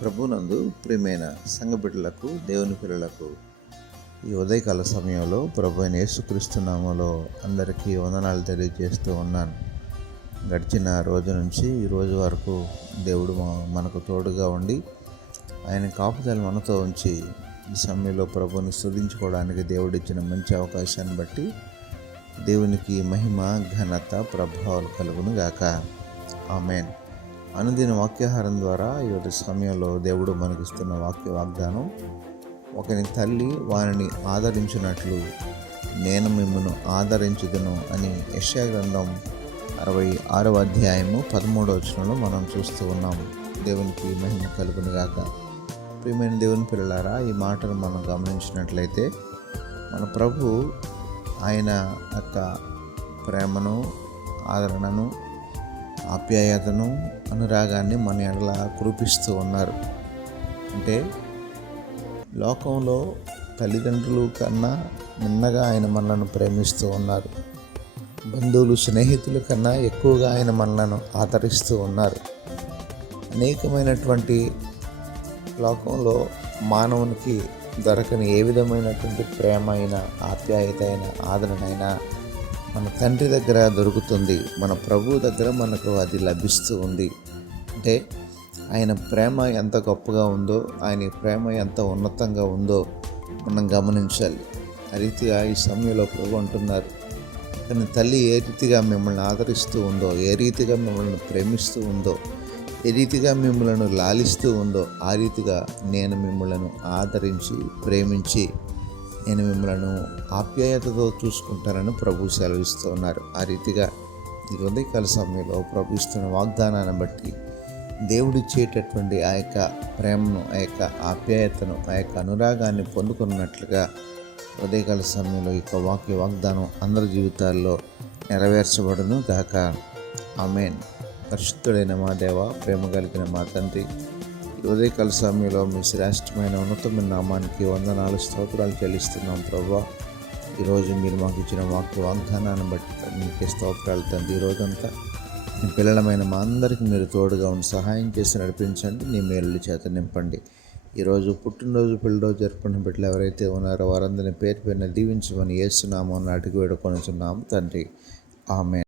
ప్రభునందు ప్రియమైన సంఘ బిడ్డలకు, దేవుని పిల్లలకు ఈ ఉదయకాల సమయంలో ప్రభు అయిన యేసుక్రీస్తు నామములో అందరికీ వందనాలు తెలియజేస్తూ ఉన్నాను. గడిచిన రోజు నుంచి ఈ రోజు వరకు దేవుడు మనకు తోడుగా ఉండి ఆయన కాపుదల మనతో ఉంచి ఈ సమయంలో ప్రభుని స్తుతించుకోవడానికి దేవుడిచ్చిన మంచి అవకాశాన్ని బట్టి దేవునికి మహిమ, ఘనత, ప్రభావాలు కలుగును గాక. ఆమేన్. అనుదిన వాక్యాహారం ద్వారా ఈ సమయంలో దేవుడు మనకిస్తున్న వాగ్దానం, ఒకని తల్లి వారిని ఆదరించినట్లు నేను మిమ్మల్ని ఆదరించుదును అని యెషయా గ్రంథం 66వ అధ్యాయము 13వ వచనంలో మనం చూస్తూ ఉన్నాము. దేవునికి మహిమ కలుగును గాక. ప్రియమైన దేవుని పిల్లలారా, ఈ మాటను మనం గమనించినట్లయితే మన ప్రభు ఆయన యొక్క ప్రేమను, ఆదరణను, ఆప్యాయతను, అనురాగాన్ని మన ఎడల కురిపిస్తూ ఉన్నారు. అంటే లోకంలో తల్లిదండ్రులు కన్నా మిన్నగా ఆయన మనలను ప్రేమిస్తూ ఉన్నారు. బంధువులు, స్నేహితుల కన్నా ఎక్కువగా ఆయన మనలను ఆదరిస్తూ ఉన్నారు. అనేకమైనటువంటి లోకంలో మానవునికి దొరకని ఏ విధమైనటువంటి ప్రేమ అయినా, ఆప్యాయత అయినా, ఆదరణ అయినా మన తండ్రి దగ్గర దొరుకుతుంది. మన ప్రభువు దగ్గర మనకు అది లభిస్తూ ఉంది. అంటే ఆయన ప్రేమ ఎంత గొప్పగా ఉందో, ఆయన ప్రేమ ఎంత ఉన్నతంగా ఉందో మనం గమనించాలి. ఆ రీతిగా ఈ సమయంలో ప్రభు అంటున్నారు, కానీ తల్లి ఏ రీతిగా మిమ్మల్ని ఆదరిస్తూ ఉందో, ఏ రీతిగా మిమ్మల్ని ప్రేమిస్తూ ఉందో, ఏ రీతిగా మిమ్మల్ని లాలిస్తూ ఉందో, ఆ రీతిగా నేను మిమ్మల్ని ఆదరించి, ప్రేమించి నేను మిమ్మల్ని ఆప్యాయతతో చూసుకుంటానని ప్రభు సెలవిస్తూ ఉన్నారు. ఆ రీతిగా ఈ ఉదయకాల సమయంలో ప్రభు ఇస్తున్న వాగ్దానాన్ని బట్టి దేవుడిచ్చేటటువంటి ఆ యొక్క ప్రేమను, ఆ యొక్క ఆప్యాయతను, ఆ యొక్క అనురాగాన్ని పొందుకున్నట్లుగా ఉదయకాల సమయంలో ఈ వాగ్దానం అందరి జీవితాల్లో నెరవేర్చబడును గాక. ఆమేన్. పరిశుద్ధుడైన మా దేవ, ప్రేమ కలిగిన మా తండ్రి, ఈ ఉదయకాల సమయంలో మీ శ్రేష్టమైన ఉన్నతమైన నామానికి వందనాలు, స్తోత్రాలు చెల్లిస్తున్నాం ప్రభువా. ఈరోజు మీరు మాకు ఇచ్చిన వాగ్దానాన్ని బట్టి మీకే స్తోత్రాలు తండ్రి. ఈరోజంతా మీ పిల్లలమైన మా అందరికీ మీరు తోడుగా ఉండి సహాయం చేసి నడిపించండి. నీ మేలుల చేత నింపండి. ఈరోజు పుట్టినరోజు, పెళ్లిరోజు జరుపుకున్న బిడ్డలు ఎవరైతే ఉన్నారో వారందరినీ పేరు పేరున దీవించమని యేసు నామమున అడిగి వేడుకొనుచున్నాము తండ్రి. ఆమేన్.